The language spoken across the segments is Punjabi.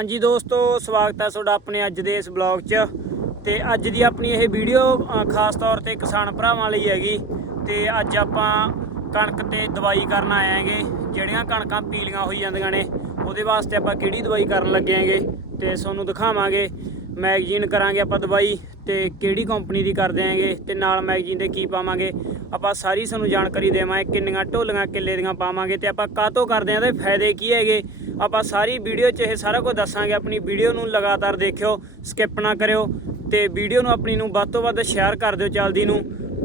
ਹਾਂਜੀ ਦੋਸਤੋ, ਸਵਾਗਤ ਹੈ ਤੁਹਾਡਾ ਆਪਣੇ ਅੱਜ ਦੇ ਇਸ ਬਲੌਗ 'ਚ। ਤੇ ਅੱਜ ਦੀ ਆਪਣੀ ਇਹ ਵੀਡੀਓ ਖਾਸ ਤੌਰ ਤੇ ਕਿਸਾਨ ਭਰਾਵਾਂ ਲਈ ਹੈਗੀ। ਤੇ ਅੱਜ ਆਪਾਂ ਕਣਕ ਤੇ ਦਵਾਈ ਕਰਨ ਆਏ ਆਂਗੇ ਜਿਹੜੀਆਂ ਕਣਕਾਂ ਪੀਲੀਆਂ ਹੋਈ ਜਾਂਦੀਆਂ ਨੇ, ਉਹਦੇ ਵਾਸਤੇ ਆਪਾਂ ਕਿਹੜੀ ਦਵਾਈ ਕਰਨ ਲੱਗੇ ਆਂਗੇ ਤੇ ਤੁਹਾਨੂੰ ਦਿਖਾਵਾਂਗੇ। ਮੈਗਜ਼ੀਨ ਕਰਾਂਗੇ ਆਪਾਂ ਦਵਾਈ ਤੇ ਕਿਹੜੀ ਕੰਪਨੀ ਦੀ ਕਰ ਦਿਆਂਗੇ ਤੇ ਨਾਲ ਮੈਗਜ਼ੀਨ ਦੇ ਕੀ ਪਾਵਾਂਗੇ। ਆਪਾਂ ਸਾਰੀ ਤੁਹਾਨੂੰ ਜਾਣਕਾਰੀ ਦੇਵਾਂਗੇ ਕਿੰਨੀਆਂ ਢੋਲੀਆਂ, ਕਿੱਲੇ ਦੀਆਂ ਪਾਵਾਂਗੇ ਤੇ ਆਪਾਂ ਕਾਹਤੋਂ ਕਰਦੇ ਆਂ ਤੇ ਫਾਇਦੇ ਕੀ ਹੈਗੇ। ਆਪਾਂ ਸਾਰੀ ਵੀਡੀਓ 'ਚ ਇਹ ਸਾਰਾ ਕੁਝ ਦੱਸਾਂਗੇ। ਆਪਣੀ ਵੀਡੀਓ ਨੂੰ ਲਗਾਤਾਰ ਦੇਖਿਓ ਸਕਿਪ ਨਾ ਕਰਿਓ ਤੇ ਵੀਡੀਓ ਨੂੰ ਆਪਣੀ ਨੂੰ ਵੱਧ ਤੋਂ ਵੱਧ ਸ਼ੇਅਰ ਕਰ ਦਿਓ ਚਲਦੀ ਨੂੰ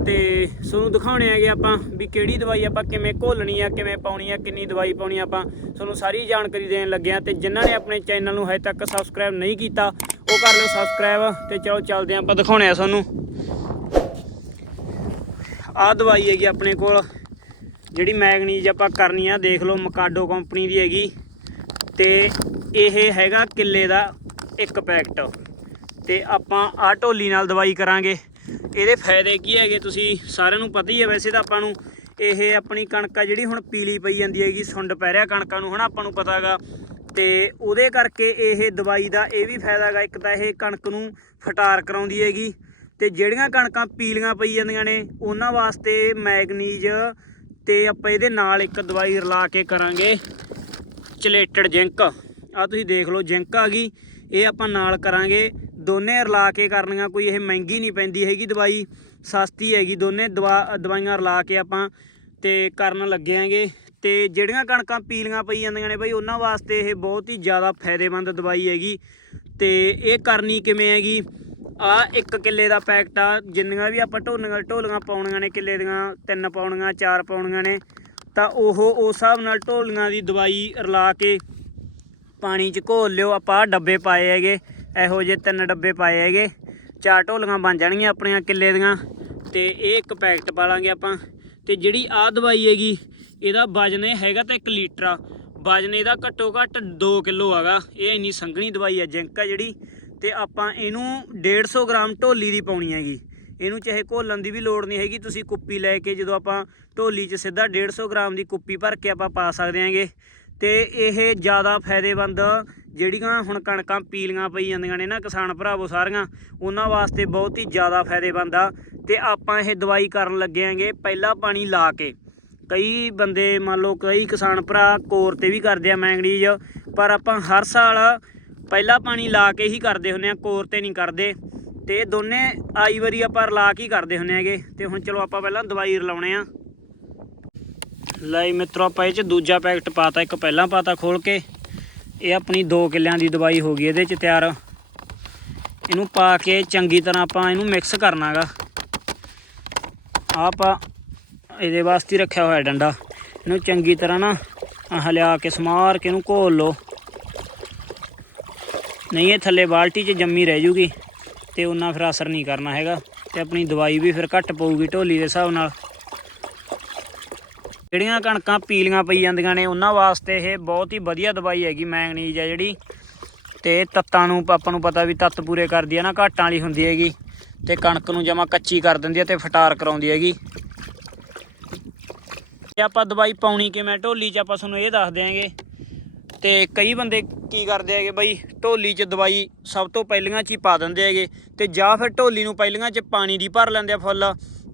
ਤੇ ਤੁਹਾਨੂੰ ਦਿਖਾਉਣੇ ਹੈਗੇ ਆਪਾਂ ਵੀ ਕਿਹੜੀ ਦਵਾਈ ਆਪਾਂ ਕਿਵੇਂ ਘੋਲਣੀ ਆ, ਕਿਵੇਂ ਪਾਉਣੀ ਆ, ਕਿੰਨੀ ਦਵਾਈ ਪਾਉਣੀ ਆਪਾਂ। ਤੁਹਾਨੂੰ ਸਾਰੀ ਜਾਣਕਾਰੀ ਦੇਣ ਲੱਗੇ ਆ ਤੇ ਜਿਨ੍ਹਾਂ ਨੇ ਆਪਣੇ ਚੈਨਲ ਨੂੰ ਹਜੇ ਤੱਕ ਸਬਸਕ੍ਰਾਈਬ ਨਹੀਂ ਕੀਤਾ, ਉਹ ਕਰ ਲਿਓ ਸਬਸਕ੍ਰਾਈਬ ਤੇ ਚਲੋ ਚੱਲਦੇ ਆਂ ਆਪਾਂ ਦਿਖਾਉਣੇ ਆ ਤੁਹਾਨੂੰ। ਆਹ ਦਵਾਈ ਹੈਗੀ ਆਪਣੇ ਕੋਲ, ਜਿਹੜੀ ਮੈਗਨੀਜ ਆਪਾਂ ਕਰਨੀ ਆ, ਦੇਖ ਲਓ ਮਕਾਡੋ ਕੰਪਨੀ ਦੀ ਹੈਗੀ। ਤੇ ਇਹ ਹੈਗਾ ਕਿੱਲੇ ਦਾ ਇੱਕ ਪੈਕਟ। ਤੇ ਆਪਾਂ ਆਹ ਢੋਲੀ ਨਾਲ ਦਵਾਈ ਕਰਾਂਗੇ। ਇਹਦੇ ਫਾਇਦੇ ਕੀ ਹੈਗੇ ਤੁਸੀਂ ਸਾਰਿਆਂ ਨੂੰ ਪਤਾ ਹੀ ਹੈ ਵੈਸੇ ਤਾਂ ਆਪਾਂ ਨੂੰ ਇਹ ਆਪਣੀ ਕਣਕ ਆ ਜਿਹੜੀ ਹੁਣ ਪੀਲੀ ਪਈ ਜਾਂਦੀ ਹੈਗੀ, ਸੁੰਡ ਪੈ ਰਿਹਾ ਕਣਕਾਂ ਨੂੰ, ਹਨਾ ਆਪਾਂ ਨੂੰ ਪਤਾ ਹੈਗਾ ਤੇ ਉਹਦੇ ਕਰਕੇ ਇਹ ਦਵਾਈ ਦਾ ਇਹ ਵੀ ਫਾਇਦਾ ਹੈਗਾ, ਇੱਕ ਤਾਂ ਇਹ ਕਣਕ ਨੂੰ ਫਟਾਰ ਕਰਾਉਂਦੀ ਹੈਗੀ। ਤੇ ਜਿਹੜੀਆਂ ਕਣਕਾਂ ਪੀਲੀਆਂ ਪਈ ਜਾਂਦੀਆਂ ਨੇ, ਉਹਨਾਂ ਵਾਸਤੇ ਮੈਗਨੀਜ ਤੇ ਆਪਾਂ ਇਹਦੇ ਨਾਲ ਇੱਕ ਦਵਾਈ ਰਲਾ ਕੇ ਕਰਾਂਗੇ। Chelated zinc. ਆ ਤੁਸੀਂ ਦੇਖ ਲਓ, ਜਿੰਕ ਆ ਗਈ। ਇਹ ਆਪਾਂ ਨਾਲ ਕਰਾਂਗੇ। ਦੋਨੇ ਰਲਾ ਕੇ ਕਰਨੀਆਂ, ਕੋਈ ਇਹ ਮਹਿੰਗੀ ਨਹੀਂ ਪੈਂਦੀ ਹੈਗੀ ਦਵਾਈ। ਸਸਤੀ ਹੈਗੀ। ਦੋਨੇ ਦਵਾ, ਦਵਾਈਆਂ ਰਲਾ ਕੇ ਆਪਾਂ ਤੇ ਕਰਨ ਲੱਗਿਆਂਗੇ ਤੇ ਜਿਹੜੀਆਂ ਕਣਕਾਂ ਪੀਲੀਆਂ ਪਈ ਜਾਂਦੀਆਂ ਨੇ ਬਈ, ਉਹਨਾਂ ਵਾਸਤੇ ਇਹ ਬਹੁਤ ਹੀ ਜ਼ਿਆਦਾ ਫਾਇਦੇਮੰਦ ਦਵਾਈ ਹੈਗੀ। ਤੇ ਇਹ ਕਰਨੀ ਕਿਵੇਂ ਹੈਗੀ? ਆ ਇੱਕ ਕਿੱਲੇ ਦਾ ਪੈਕਟ ਆ, ਜਿੰਨੀਆਂ ਵੀ ਆਪਾਂ ਢੋਲੀਆਂ ਢੋਲੀਆਂ ਪਾਉਣੀਆਂ ਨੇ, ਕਿੱਲੇ ਦੀਆਂ ਤਿੰਨ ਪਾਉਣੀਆਂ, ਚਾਰ ਪਾਉਣੀਆਂ ਨੇ। ਤਾਂ ਉਹ ਉਸ ਹਿਸਾਬ ਨਾਲ ਢੋਲੀਆਂ ਦੀ ਦਵਾਈ ਰਲਾ ਕੇ ਪਾਣੀ 'ਚ ਘੋਲ ਲਿਓ। ਆਪਾਂ ਆਹ ਡੱਬੇ ਪਾਏ ਹੈਗੇ। ਇਹੋ ਜਿਹੇ ਤਿੰਨ ਡੱਬੇ ਪਾਏ ਹੈਗੇ। ਚਾਰ ਢੋਲੀਆਂ ਬਣ ਜਾਣਗੀਆਂ ਆਪਣੀਆਂ ਕਿੱਲੇ ਦੀਆਂ। ਤੇ ਇਹ ਇੱਕ ਪੈਕਟ ਪਾ ਲਾਂਗੇ ਆਪਾਂ। ਤੇ ਜਿਹੜੀ ਆਹ ਦਵਾਈ ਹੈਗੀ, ਇਹਦਾ ਵਜਨ ਇਹ ਹੈਗਾ ਤਾਂ 1 ਲੀਟਰ ਆ। ਵਜਨ ਇਹਦਾ ਘੱਟੋ ਘੱਟ 2 ਕਿਲੋ ਹੈਗਾ। ਇਹ ਇੰਨੀ ਸੰਘਣੀ ਦਵਾਈ ਹੈ ਜਿੰਕ ਆ ਜਿਹੜੀ। ਤੇ ਆਪਾਂ ਇਹਨੂੰ 150 ਗ੍ਰਾਮ ਢੋਲੀ ਦੀ ਪਾਉਣੀ ਹੈਗੀ। ਇਹਨੂੰ ਚਾਹੇ ਘੋਲਣ ਦੀ ਵੀ ਲੋੜ ਨਹੀਂ ਹੈਗੀ, ਤੁਸੀਂ ਕੁੱਪੀ ਲੈ ਕੇ ਜਦੋਂ ਆਪਾਂ ਢੋਲੀ 'ਚ ਸਿੱਧਾ 150 ਗ੍ਰਾਮ ਦੀ ਕੁੱਪੀ ਭਰ ਕੇ ਆਪਾਂ ਪਾ ਸਕਦੇ ਹਾਂਗੇ ਤੇ ਇਹ ਜ਼ਿਆਦਾ ਫਾਇਦੇਮੰਦ ਜਿਹੜੀਆਂ ਹੁਣ ਕਣਕਾਂ ਪੀਲੀਆਂ ਪਈ ਜਾਂਦੀਆਂ ਨੇ ਨਾ ਕਿਸਾਨ ਭਰਾਵੋ ਸਾਰੀਆਂ, ਉਹਨਾਂ ਵਾਸਤੇ ਬਹੁਤ ਹੀ ਜ਼ਿਆਦਾ ਫਾਇਦੇਮੰਦ ਆ। ਤੇ ਆਪਾਂ ਇਹ ਦਵਾਈ ਕਰਨ ਲੱਗੇ ਆਂਗੇ, ਪਹਿਲਾ ਪਾਣੀ ਲਾ ਕੇ। ਕਈ ਬੰਦੇ ਮੰਨ ਲਓ, ਕਈ ਕਿਸਾਨ ਭਰਾ ਕੋਰ ਤੇ ਵੀ ਕਰਦੇ ਆ ਮੈਂਗਣੀਜ਼ ਪਰ ਆਪਾਂ ਹਰ ਸਾਲ ਪਹਿਲਾ ਪਾਣੀ ਲਾ ਕੇ ਹੀ ਕਰਦੇ ਹੁੰਨੇ ਆ, ਕੋਰ ਤੇ ਨਹੀਂ ਕਰਦੇ। ਤੇ ਦੋਨੇ ਆਈ ਵਾਰੀ ਆਪਾਂ ਰਲਾ ਕੇ ਹੀ ਕਰਦੇ ਹੁੰਨੇ ਹੈਗੇ, ਤੇ ਹੁਣ ਚਲੋ ਆਪਾਂ ਪਹਿਲਾਂ ਦਵਾਈ ਰਲਾਉਣੇ ਆ। ਲੈ ਮਿੱਤਰੋ, ਆਪਾਂ ਇਹ ਚ ਦੂਜਾ ਪੈਕਟ ਪਾਤਾ, ਇੱਕ ਪਹਿਲਾਂ ਪਾਤਾ ਖੋਲ ਕੇ। ਇਹ ਆਪਣੀ 2 ਕਿੱਲਿਆਂ ਦੀ ਦਵਾਈ ਹੋ ਗਈ ਇਹਦੇ ਚ ਤਿਆਰ। ਇਹਨੂੰ ਪਾ ਕੇ ਚੰਗੀ ਤਰ੍ਹਾਂ ਆਪਾਂ ਇਹਨੂੰ ਮਿਕਸ ਕਰਨਾਗਾ। ਆਪਾਂ ਇਹਦੇ ਵਾਸਤੇ ਰੱਖਿਆ ਹੋਇਆ ਡੰਡਾ। ਇਹਨੂੰ ਚੰਗੀ ਤਰ੍ਹਾਂ ਨਾ ਹਲਿਆ ਕੇ ਸਮਾਰ ਕੇ ਇਹਨੂੰ ਘੋਲ ਲਓ। ਨਹੀਂ, ਇਹ ਥੱਲੇ ਬਾਲਟੀ 'ਚ ਜੰਮੀ ਰਹਿ ਜੂਗੀ। ਤੇ ਉਹਨਾਂ ਫਿਰ ਅਸਰ ਨਹੀਂ ਕਰਨਾ ਹੈਗਾ ਤੇ ਆਪਣੀ ਦਵਾਈ ਵੀ ਫਿਰ ਘੱਟ ਪਊਗੀ ਢੋਲੀ ਦੇ ਹਿਸਾਬ ਨਾਲ। ਜਿਹੜੀਆਂ ਕਣਕਾਂ ਪੀਲੀਆਂ ਪਈ ਜਾਂਦੀਆਂ ਨੇ, ਉਹਨਾਂ ਵਾਸਤੇ ਇਹ ਬਹੁਤ ਹੀ ਵਧੀਆ ਦਵਾਈ ਹੈਗੀ ਮੈਂਗਨੀਜ ਹੈ ਜਿਹੜੀ। ਤੇ ਤੱਤਾਂ ਨੂੰ ਆਪਾਂ ਨੂੰ ਪਤਾ ਵੀ ਤੱਤ ਪੂਰੇ ਕਰਦੀ ਹੈ ਨਾ, ਘਾਟਾਂ ਵਾਲੀ ਹੁੰਦੀ ਹੈਗੀ। ਤੇ ਕਣਕ ਨੂੰ ਜਮਾ ਕੱਚੀ ਕਰ ਦਿੰਦੀ ਹੈ ਤੇ ਫਟਾਰ ਕਰਾਉਂਦੀ ਹੈਗੀ। ਤੇ ਆਪਾਂ ਦਵਾਈ ਪਾਉਣੀ ਕਿਵੇਂ ਢੋਲੀ 'ਚ ਆਪਾਂ ਤੁਹਾਨੂੰ ਇਹ ਦੱਸ ਦਿਆਂਗੇ। ਤੇ ਕਈ ਬੰਦੇ ਕੀ ਕਰਦੇ ਹੈਗੇ ਬਈ, ਢੋਲੀ 'ਚ ਦਵਾਈ ਸਭ ਤੋਂ ਪਹਿਲੀਆਂ 'ਚ ਹੀ ਪਾ ਦਿੰਦੇ ਹੈਗੇ ਤੇ ਜਾਂ ਫਿਰ ਢੋਲੀ ਨੂੰ ਪਹਿਲੀਆਂ 'ਚ ਪਾਣੀ ਦੀ ਭਰ ਲੈਂਦੇ ਆ ਫੁੱਲ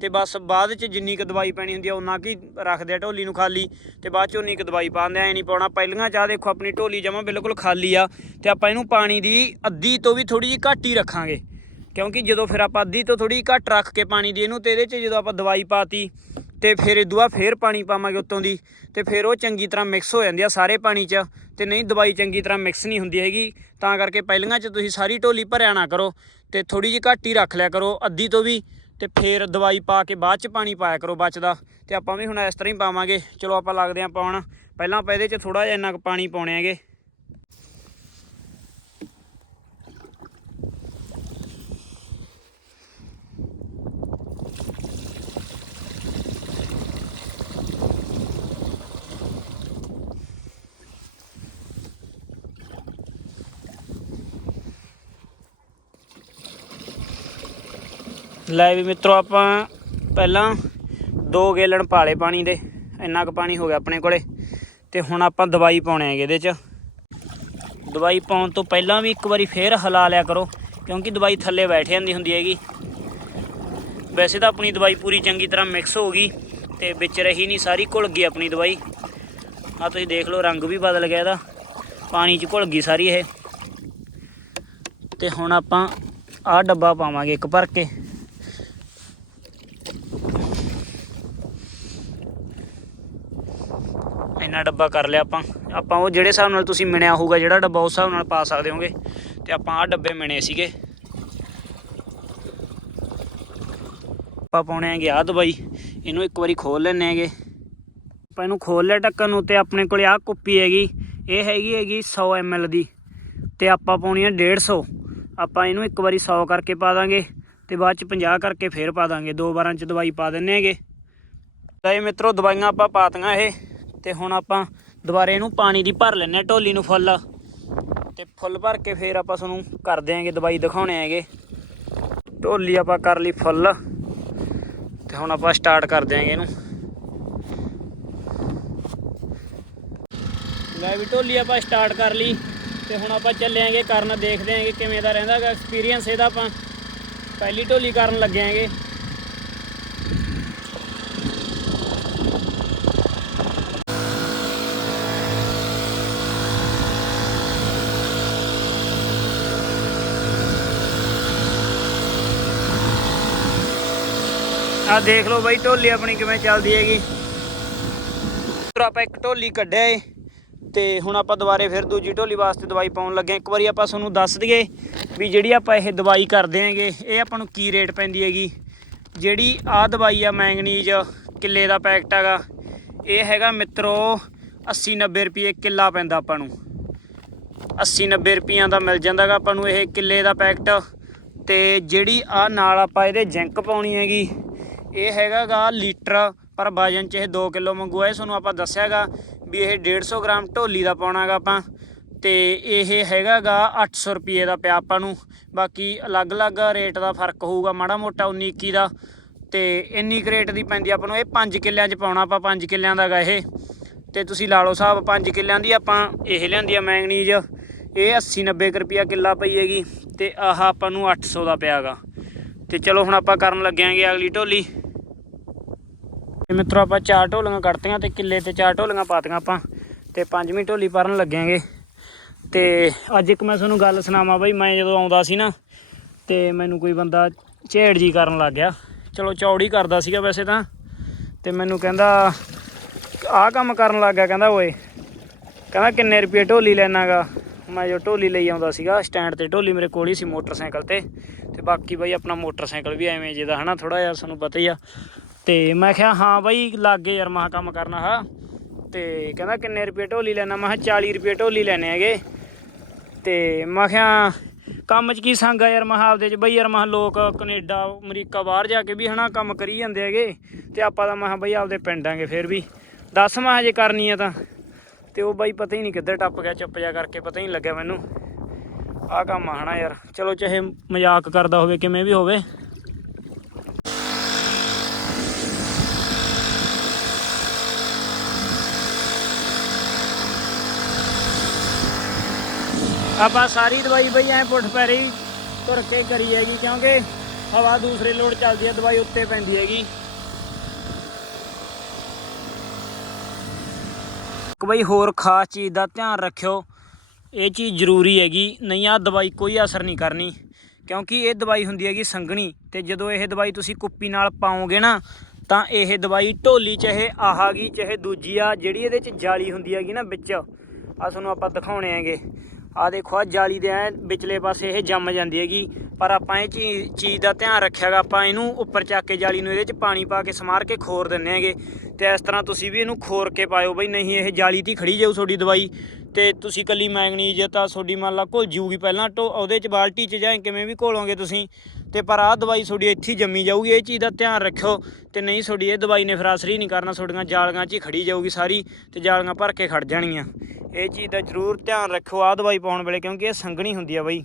ਤੇ ਬਸ ਬਾਅਦ 'ਚ ਜਿੰਨੀ ਕੁ ਦਵਾਈ ਪੈਣੀ ਹੁੰਦੀ ਆ ਉਹਨਾਂ ਕੀ ਰੱਖਦੇ ਆ ਢੋਲੀ ਨੂੰ ਖਾਲੀ ਤੇ ਬਾਅਦ 'ਚ ਉਨੀ ਕੁ ਦਵਾਈ ਪਾਉਂਦੇ ਆ, ਐ ਨਹੀਂ ਪਾਉਣਾ। ਪਹਿਲੀਆਂ 'ਚ ਆ ਦੇਖੋ ਆਪਣੀ ਢੋਲੀ ਜਮਾ ਬਿਲਕੁਲ ਖਾਲੀ ਆ ਤੇ ਆਪਾਂ ਇਹਨੂੰ ਪਾਣੀ ਦੀ ਅੱਧੀ ਤੋਂ ਵੀ ਥੋੜੀ ਜਿਹੀ ਘੱਟ ਹੀ ਰੱਖਾਂਗੇ। ਕਿਉਂਕਿ ਜਦੋਂ ਫਿਰ ਆਪਾਂ ਅੱਧੀ ਤੋਂ ਥੋੜੀ ਘੱਟ ਰੱਖ ਕੇ ਪਾਣੀ ਦੀ ਇਹਨੂੰ ਤੇ ਇਹਦੇ 'ਚ ਜਦੋਂ ਆਪਾਂ ਦਵਾਈ ਪਾਤੀ ਤੇ ਫਿਰ ਇਹ ਦੁਆ ਫੇਰ ਪਾਣੀ ਪਾਵਾਂਗੇ ਉੱਤੋਂ ਦੀ ਤੇ ਫਿਰ ਉਹ ਚੰਗੀ ਤਰ੍ਹਾਂ ਮਿਕਸ ਹੋ ਜਾਂਦੀ ਆ ਸਾਰੇ ਪਾਣੀ 'ਚ ਤੇ ਨਹੀਂ ਦਵਾਈ ਚੰਗੀ ਤਰ੍ਹਾਂ ਮਿਕਸ ਨਹੀਂ ਹੁੰਦੀ ਹੈਗੀ, ਤਾਂ ਕਰਕੇ ਪਹਿਲੀਆਂ 'ਚ ਤੁਸੀਂ ਸਾਰੀ ਢੋਲੀ ਭਰਿਆ ਨਾ ਕਰੋ ਤੇ ਥੋੜੀ ਜਿਹੀ ਘੱਟ ਹੀ ਰੱਖ ਲਿਆ ਕਰੋ ਅੱਧੀ ਤੋਂ ਵੀ ਤੇ ਫਿਰ ਦਵਾਈ ਪਾ ਕੇ ਬਾਅਦ 'ਚ ਪਾਣੀ ਪਾਇਆ ਕਰੋ ਬਚਦਾ ਤੇ ਆਪਾਂ ਵੀ ਹੁਣ ਇਸ ਤਰ੍ਹਾਂ ਹੀ ਪਾਵਾਂਗੇ, ਚਲੋ ਆਪਾਂ ਲੱਗਦੇ ਆਂ ਪਾਉਣ ਪਹਿਲਾਂ ਆਪਾਂ ਇਹਦੇ 'ਚ ਥੋੜਾ ਜਿਹਾ ਇੰਨਾ ਕੁ ਪਾਣੀ ਪਾਉਣੇ ਹੈਗੇ ਲੈ ਵੀ ਮਿੱਤਰੋ ਆਪਾਂ ਪਹਿਲਾਂ ਦੋ ਗੇਲਣ ਪਾਲੇ ਪਾਣੀ ਦੇ, ਇੰਨਾ ਕੁ ਪਾਣੀ ਹੋ ਗਿਆ ਆਪਣੇ ਕੋਲੇ, ਤੇ ਹੁਣ ਆਪਾਂ ਦਵਾਈ ਪਾਉਣੇ ਹੈਗੇ ਇਹਦੇ 'ਚ। ਦਵਾਈ ਪਾਉਣ ਤੋਂ ਪਹਿਲਾਂ ਵੀ ਇੱਕ ਵਾਰੀ ਫੇਰ ਹਿਲਾ ਲਿਆ ਕਰੋ, ਕਿਉਂਕਿ ਦਵਾਈ ਥੱਲੇ ਬੈਠ ਜਾਂਦੀ ਹੁੰਦੀ ਹੈਗੀ। ਵੈਸੇ ਤਾਂ ਆਪਣੀ ਦਵਾਈ ਪੂਰੀ ਚੰਗੀ ਤਰ੍ਹਾਂ ਮਿਕਸ ਹੋ ਗਈ, ਤੇ ਵਿੱਚ ਰਹੀ ਨਹੀਂ, ਸਾਰੀ ਘੁਲ ਗਈ ਆਪਣੀ ਦਵਾਈ। ਆ ਤੁਸੀਂ ਦੇਖ ਲਓ, ਰੰਗ ਵੀ ਬਦਲ ਗਿਆ ਇਹਦਾ, ਪਾਣੀ 'ਚ ਘੁਲ ਗਈ ਸਾਰੀ ਇਹ। ਤੇ ਹੁਣ ਆਪਾਂ ਆਹ ਡੱਬਾ ਪਾਵਾਂਗੇ ਇੱਕ ਭਰ ਕੇ। ਇੰਨਾ ਡੱਬਾ ਕਰ ਲਿਆ ਆਪਾਂ। ਆਪਾਂ ਉਹ ਜਿਹੜੇ ਹਿਸਾਬ ਨਾਲ ਤੁਸੀਂ ਮਿਣਿਆ ਹੋਊਗਾ, ਜਿਹੜਾ ਡੱਬਾ ਉਸ ਹਿਸਾਬ ਨਾਲ ਪਾ ਸਕਦੇ ਹੋਗੇ। ਤੇ ਆਪਾਂ ਆਹ ਡੱਬੇ ਮਿਣੇ ਸੀਗੇ। ਆਪਾਂ ਪਾਉਣੇ ਹੈਗੇ ਆਹ ਦਵਾਈ ਇਹਨੂੰ ਇੱਕ ਵਾਰੀ ਖੋਲ ਲੈਣੇ ਹੈਗੇ। ਆਪਾਂ ਇਹਨੂੰ ਖੋਲ ਲਿਆ ਢੱਕਣ ਨੂੰ ਤੇ ਆਪਣੇ ਕੋਲੇ ਆਹ ਕੁੱਪੀ ਹੈਗੀ। ਇਹ ਹੈਗੀ ਹੈਗੀ 100 ml ਦੀ। ਤੇ ਆਪਾਂ ਪਾਉਣੀ ਹੈ 150 ਆਪਾਂ ਇਹਨੂੰ ਇੱਕ ਵਾਰੀ 100 ਕਰਕੇ ਪਾ ਦਾਂਗੇ ਤੇ ਬਾਅਦ ਚ 50 ਕਰਕੇ ਫੇਰ ਪਾ ਦਾਂਗੇ। ਦੋ ਵਾਰਾਂ ਚ ਦਵਾਈ ਪਾ ਦਿੰਨੇ ਹੈਗੇ। ਤਾਂ ਇਹ ਮਿੱਤਰੋ, ਦਵਾਈਆਂ ਆਪਾਂ ਪਾਤੀਆਂ ਇਹ। ਤੇ ਹੁਣ ਆਪਾਂ ਦੁਬਾਰੇ ਇਹਨੂੰ ਪਾਣੀ ਦੀ ਭਰ ਲੈਣੇ ਢੋਲੀ ਨੂੰ ਫੁੱਲ। ਤੇ ਫੁੱਲ ਭਰ ਕੇ ਫੇਰ ਆਪਾਂ ਤੁਹਾਨੂੰ ਕਰ ਦਿਆਂਗੇ, ਦਵਾਈ ਦਿਖਾਉਣੇ ਹੈਗੇ। ਢੋਲੀ ਆਪਾਂ ਕਰ ਲਈ ਫੁੱਲ। ਤੇ ਹੁਣ ਆਪਾਂ ਸਟਾਰਟ ਕਰ ਦਿਆਂਗੇ ਇਹਨੂੰ। ਲੈ ਵੀ ਢੋਲੀ ਆਪਾਂ ਸਟਾਰਟ ਕਰ ਲਈ। ਤੇ ਹੁਣ ਆਪਾਂ ਚੱਲਿਆਂਗੇ ਕਰਨ, ਦੇਖਦੇ ਆਂਗੇ ਕਿਵੇਂ ਦਾ ਰਹਿੰਦਾਗਾ ਐਕਸਪੀਰੀਅੰਸ ਇਹਦਾ ਆਪਾਂ। ਪਹਿਲੀ ਢੋਲੀ ਕਰਨ ਲੱਗਿਆਂਗੇ। ਆ ਦੇਖ ਲਓ ਬਾਈ, ਢੋਲੀ ਆਪਣੀ ਕਿਵੇਂ ਚੱਲਦੀ ਹੈਗੀ। ਫਿਰ ਆਪਾਂ ਇੱਕ ਢੋਲੀ ਕੱਢਿਆ ਏ, ਤੇ ਹੁਣ ਆਪਾਂ ਦੁਬਾਰੇ ਫਿਰ ਦੂਜੀ ਢੋਲੀ ਵਾਸਤੇ ਦਵਾਈ ਪਾਉਣ ਲੱਗੇ ਇੱਕ ਵਾਰੀ ਆਪਾਂ ਤੁਹਾਨੂੰ ਦੱਸ ਦਈਏ ਵੀ ਜਿਹੜੀ ਆਪਾਂ ਇਹ ਦਵਾਈ ਕਰਦੇ ਆਂਗੇ ਇਹ ਆਪਾਂ ਨੂੰ ਕੀ ਰੇਟ ਪੈਂਦੀ ਹੈਗੀ। ਜਿਹੜੀ ਆਹ ਦਵਾਈ ਆ ਮੈਂਗਨੀਜ਼ ਕਿੱਲੇ ਦਾ ਪੈਕਟ ਹੈਗਾ, ਇਹ ਹੈਗਾ ਮਿੱਤਰੋ 80 90 ਰੁਪਏ ਕਿੱਲਾ ਪੈਂਦਾ ਆਪਾਂ ਨੂੰ। 80 90 ਰੁਪਈਆਂ ਦਾ ਮਿਲ ਜਾਂਦਾਗਾ ਆਪਾਂ ਨੂੰ ਇਹ ਕਿੱਲੇ ਦਾ ਪੈਕਟ। ਤੇ ਜਿਹੜੀ ਆ ਨਾਲ ਆਪਾਂ ਇਹਦੇ ਜਿੰਕ ਪਾਉਣੀ ਹੈਗੀ ਇਹ ਹੈਗਾਗਾ ਲੀਟਰ, ਪਰ ਵਜਨ ਚ ਇਹ 2 ਕਿਲੋ ਮੰਗੂ ਇਹ ਤੁਹਾਨੂੰ ਆਪਾਂ ਦੱਸਿਆਗਾ ਵੀ ਇਹ 150 ਗ੍ਰਾਮ ਢੋਲੀ ਦਾ ਪਾਉਣਾਗਾ ਆਪਾਂ, ਤੇ ਇਹ ਹੈਗਾਗਾ 800 ਰੁਪਏ ਦਾ ਪਿਆ ਆਪਾਂ ਨੂੰ। ਬਾਕੀ ਅਲੱਗ-ਅਲੱਗ ਰੇਟ ਦਾ ਫ਼ਰਕ ਹੋਊਗਾ ਮਾੜਾ ਮੋਟਾ 19 21 ਦਾ, ਤੇ ਇੰਨੀ ਕੁ ਰੇਟ ਦੀ ਪੈਂਦੀ ਆਪਾਂ ਨੂੰ ਇਹ 5 ਕਿੱਲਿਆਂ 'ਚ ਪਾਉਣਾ ਆਪਾਂ 5 ਕਿੱਲਿਆਂ ਦਾਗਾ ਇਹ। ਤੇ ਤੁਸੀਂ ਲਾ ਲਓ ਸਾਹਿਬ 5 ਕਿੱਲਿਆਂ ਦੀ ਆਪਾਂ ਇਹ ਲਿਆਂਦੀ ਆ ਮੈਂਗਨੀਜ਼। ਇਹ 80 90 ਕੁ ਰੁਪਿਆ ਕਿੱਲਾ ਪਈ ਹੈਗੀ, ਤੇ ਆਹ ਆਪਾਂ ਨੂੰ 800 ਦਾ ਪਿਆਗਾ। ਤੇ ਚਲੋ ਹੁਣ ਆਪਾਂ ਕਰਨ ਲੱਗਿਆਂਗੇ ਅਗਲੀ ਢੋਲੀ। ਤੇ ਮਿੱਤਰੋ ਆਪਾਂ ਚਾਰ ਢੋਲੀਆਂ ਕੱਢਤੀਆਂ ਤੇ ਕਿੱਲੇ ਤੇ ਚਾਰ ਢੋਲੀਆਂ ਪਾਤੀਆਂ ਆਪਾਂ ਤੇ ਪੰਜਵੀਂ ਢੋਲੀ ਭਰਨ ਲੱਗਿਆਂਗੇ ਤੇ ਅੱਜ ਇੱਕ ਮੈਂ ਤੁਹਾਨੂੰ ਗੱਲ ਸੁਣਾਵਾਂ ਬਈ, ਮੈਂ ਜਦੋਂ ਆਉਂਦਾ ਸੀ ਨਾ ਤੇ ਮੈਨੂੰ ਕੋਈ ਬੰਦਾ ਝੇੜ ਜੀ ਕਰਨ ਲੱਗ ਗਿਆ। ਚਲੋ ਚੌੜੀ ਕਰਦਾ ਸੀਗਾ ਵੈਸੇ ਤਾਂ ਤੇ ਮੈਨੂੰ ਕਹਿੰਦਾ, ਆਹ ਕੰਮ ਕਰਨ ਲੱਗ ਗਿਆ। ਕਹਿੰਦਾ, ਓਏ। ਕਹਿੰਦਾ, ਕਿੰਨੇ ਰੁਪਏ ਢੋਲੀ ਲੈਣਾਗਾ? ਮੈਂ ਜੋ ਢੋਲੀ ਲਈ ਆਉਂਦਾ ਸੀਗਾ, ਸਟੈਂਡ ਤੇ ਢੋਲੀ ਮੇਰੇ ਕੋਲ ਹੀ ਸੀ ਮੋਟਰਸਾਈਕਲ ਤੇ। ਤੇ ਬਾਕੀ ਬਾਈ ਆਪਣਾ ਮੋਟਰਸਾਈਕਲ ਵੀ ਐਵੇਂ ਜਿਹਦਾ ਹਨਾ ਥੋੜਾ ਜਿਹਾ ਸਾਨੂੰ ਪਤਾ ਹੀ ਆ। ਤੇ ਮੈਂ ਕਿਹਾ, ਹਾਂ ਬਾਈ, ਲਾਗੇ ਯਾਰ ਮਹਾ ਕੰਮ ਕਰਨਾ ਹਾ ਤੇ ਕਹਿੰਦਾ, ਕਿੰਨੇ ਰੁਪਏ ਢੋਲੀ ਲੈਣਾ ਮੈਂ ਕਿਹਾ 40 ਰੁਪਏ ਢੋਲੀ ਲੈਣੇ ਹੈਗੇ। ਤੇ ਮੈਂ ਕਿਹਾ, ਕੰਮ 'ਚ ਕੀ ਸੰਗ ਆ ਯਾਰ? ਮੈਂ ਆਪਦੇ 'ਚ ਬਈ ਯਾਰ, ਮੈਂ ਲੋਕ ਕੈਨੇਡਾ, ਅਮਰੀਕਾ ਬਾਹਰ ਜਾ ਕੇ ਵੀ ਹਨਾ ਕੰਮ ਕਰੀ ਜਾਂਦੇ ਹੈਗੇ। ਤੇ ਆਪਾਂ ਤਾਂ ਮੈਂ ਕਿਹਾ, ਬਈ, ਆਪਦੇ ਪਿੰਡ ਆਂਗੇ ਫੇਰ ਵੀ। ਦੱਸ ਮੈਂ ਹਜੇ ਕਰਨੀ ਆ ਤਾਂ। ਤੇ ਉਹ ਬਾਈ ਪਤਾ ਹੀ ਨਹੀਂ ਕਿੱਧਰ ਟੱਪ ਗਿਆ, ਚੁੱਪ ਜਾ ਕਰਕੇ ਪਤਾ ਹੀ ਨਹੀਂ ਲੱਗਿਆ ਮੈਨੂੰ। ਆਹ ਕੰਮ ਆ ਹਨਾ ਯਾਰ। ਚਲੋ, ਚਾਹੇ ਮਜ਼ਾਕ ਕਰਦਾ ਹੋਵੇ, ਕਿਵੇਂ ਵੀ ਹੋਵੇ। ਆਪਾਂ ਸਾਰੀ ਦਵਾਈ ਬਈ ਐ ਪੁੱਠ ਪੈਰੀ ਤੁਰ ਕੇ ਕਰੀ ਹੈਗੀ, ਕਿਉਂਕਿ ਹਵਾ ਦੂਸਰੇ ਲੋਡ ਚੱਲਦੀ ਹੈ, ਦਵਾਈ ਉੱਤੇ ਪੈਂਦੀ ਹੈਗੀ। ਇੱਕ ਬਈ ਹੋਰ ਖਾਸ ਚੀਜ਼ ਦਾ ਧਿਆਨ ਰੱਖਿਓ, ਇਹ ਚੀਜ਼ ਜ਼ਰੂਰੀ ਹੈਗੀ, ਨਹੀਂ ਆ ਦਵਾਈ ਕੋਈ ਅਸਰ ਨਹੀਂ ਕਰਨੀ, ਕਿਉਂਕਿ ਇਹ ਦਵਾਈ ਹੁੰਦੀ ਹੈਗੀ ਸੰਘਣੀ, ਤੇ ਜਦੋਂ ਇਹ ਦਵਾਈ ਤੁਸੀਂ ਕੁੱਪੀ ਨਾਲ ਪਾਓਗੇ ਨਾ, ਤਾਂ ਇਹ ਦਵਾਈ ਢੋਲੀ ਚਾਹੇ ਆਹਾਗੀ ਚਾਹੇ ਦੂਜੀ ਆ, ਜਿਹੜੀ ਇਹਦੇ ਚ ਜਾਲੀ ਹੁੰਦੀ ਹੈਗੀ ਨਾ ਵਿੱਚ ਆ ਤੁਹਾਨੂੰ ਆਪਾਂ ਦਿਖਾਉਣੇ ਹੈਗੇ। ਆ ਦੇਖੋ ਆ ਜਾਲੀ ਦੇ ਐ ਵਿਚਲੇ ਪਾਸੇ ਇਹ ਜੰਮ ਜਾਂਦੀ ਹੈਗੀ। ਪਰ ਆਪਾਂ ਇਹ ਚੀ- ਚੀਜ਼ ਦਾ ਧਿਆਨ ਰੱਖਿਆਗਾ, ਆਪਾਂ ਇਹਨੂੰ ਉੱਪਰ ਚੱਕ ਕੇ ਜਾਲੀ ਨੂੰ ਇਹਦੇ ਚ ਪਾਣੀ ਪਾ ਕੇ ਸਮਾਰ ਕੇ ਖੋਰ ਦਿੰਨੇ ਹੈਗੇ। ਤੇ ਇਸ ਤਰ੍ਹਾਂ ਤੁਸੀਂ ਵੀ ਇਹਨੂੰ ਖੋਰ ਕੇ ਪਾਇਓ ਬਈ, ਨਹੀਂ ਇਹ ਜਾਲੀ ਤੇ ਹੀ ਖੜੀ ਜਾਊ ਤੁਹਾਡੀ ਦਵਾਈ। ਤੇ ਤੁਸੀਂ ਕੱਲੀ ਮੈਂਗਨੀਜ਼ ਤਾਂ ਤੁਹਾਡੀ ਮੰਨ ਲਾ ਘੁਲ ਜੂਗੀ ਪਹਿਲਾਂ, ਟੋ, ਉਹਦੇ ਚ ਬਾਲਟੀ ਚ ਜਾਂ ਕਿਵੇਂ ਵੀ ਘੋਲੋਗੇ ਤੁਸੀਂ। ਤੇ ਪਰ ਆਹ ਦਵਾਈ ਤੁਹਾਡੀ ਇੱਥੇ ਹੀ ਜੰਮੀ ਜਾਊਗੀ, ਇਹ ਚੀਜ਼ ਦਾ ਧਿਆਨ ਰੱਖਿਓ। ਤੇ ਨਹੀਂ ਤੁਹਾਡੀ ਇਹ ਦਵਾਈ ਨੇ ਫਿਰ ਅਸਰ ਹੀ ਨਹੀਂ ਕਰਨਾ, ਤੁਹਾਡੀਆਂ ਜਾਲੀਆਂ 'ਚ ਹੀ ਖੜੀ ਜਾਊਗੀ ਸਾਰੀ ਤੇ ਜਾਲੀਆਂ ਭਰ ਕੇ ਖੜ ਜਾਣਗੀਆਂ ਇਹ ਚੀਜ਼ ਦਾ ਜ਼ਰੂਰ ਧਿਆਨ ਰੱਖਿਓ, ਆਹ ਦਵਾਈ ਪਾਉਣ ਵੇਲੇ, ਕਿਉਂਕਿ ਇਹ ਸੰਘਣੀ ਹੁੰਦੀ ਆ ਬਈ।